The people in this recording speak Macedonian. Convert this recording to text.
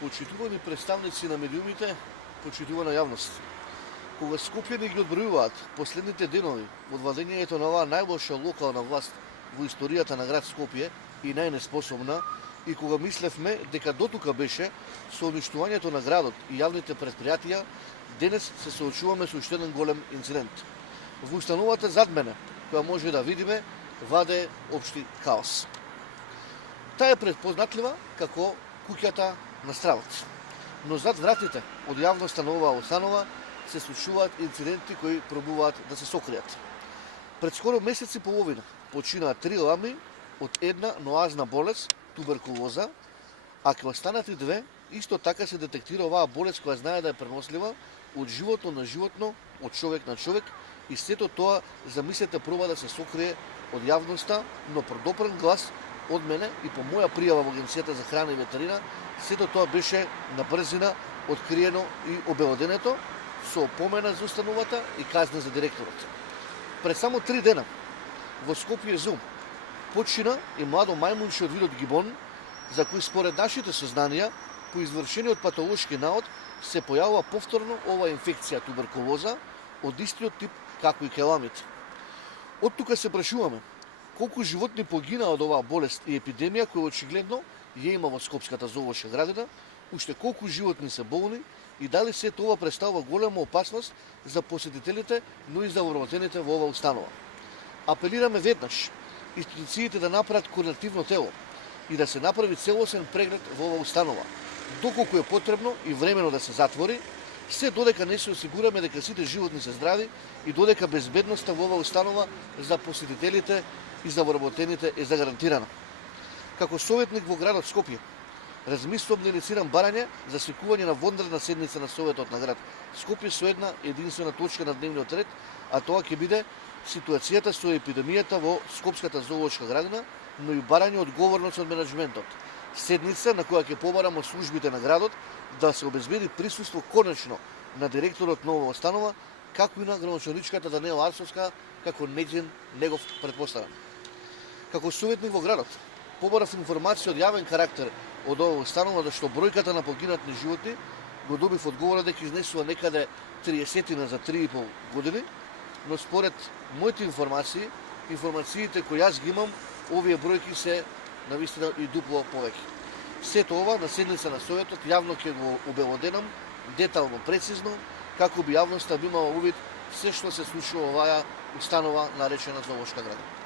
Почитувани представници на медиумите, почитувана јавност. Кога Скопјани ги одбројуваат последните денови од владењето на оваа најлоша локална власт во историјата на град Скопје и најнеспособна, и кога мислевме дека дотука беше со уништувањето на градот и јавните предпријатија, денес се соочуваме со уште еден голем инцидент. Во установата зад мене, која може да видиме, ваде општи хаос. Таа е предпознатлива како куќата на стравот. Но зад вратите од јавноста на оваа установа се случуваат инциденти кои пробуваат да се сокријат. Пред скоро месец и половина починаа 3 лами од една ноазна болест, туберкулоза, а кога останати 2, исто така се детектира оваа болест која знае да е пренослива од животно на животно, од човек на човек, и сето тоа, замислете, проба да се сокрие од јавноста, но продопрен глас од мене и по моја пријава во Агенцијата за храна и ветерина, сето тоа беше на брзина откриено и обелоденето со опомена за установата и казна за директорот. Пред само 3 дена во Скопје Зум почина и младо мајмунче од видот гибон, за кој според нашите сознанија по извршениот патолошки наод се појавува повторно оваа инфекција туберкулоза од истиот тип како и келамите. Од тука се прашуваме колку животни погинаа од оваа болест и епидемија која очигледно ја има во Скопската зоолошка градина, уште колку животни се болни и дали се тоа представува голема опасност за посетителите, но и за вработените во оваа установа. Апелираме веднаш институциите да направат координативно тело и да се направи целосен преглед во оваа установа, доколку е потребно и времено да се затвори, се додека не се осигураме дека сите животни се здрави и додека безбедноста во оваа установа за посетителите и за вработените е загарантирана. Како советник во градот Скопје, размислувам да иницирам барање за свикување на вонредна седница на Советот на град Скопје со една единствена точка на дневниот ред, а тоа ќе биде ситуацијата со епидемијата во Скопската зоолошка градина, но и барање одговорност од менаџментот. Седница на која ќе побарам од службите на градот да се обезбеди присуство конечно на директорот на оваа установа, како и на градоначалничката Даниела Арсовска, како негов претпоставен. Како советник во градот, побарав информација од јавен карактер од оваа установа, зашто бројката на погинатни животни го добив одговора дека изнесува некаде 30 за 3,5 години, но според моите информациите кои јас ги имам, овие бројки се навистина и дупло повеќе. Сето ова на седница на Советот јавно ќе го обелоденам, детално, прецизно, како би јавноста би имала увид се што се случува оваа установа наречена Зоолошка градина.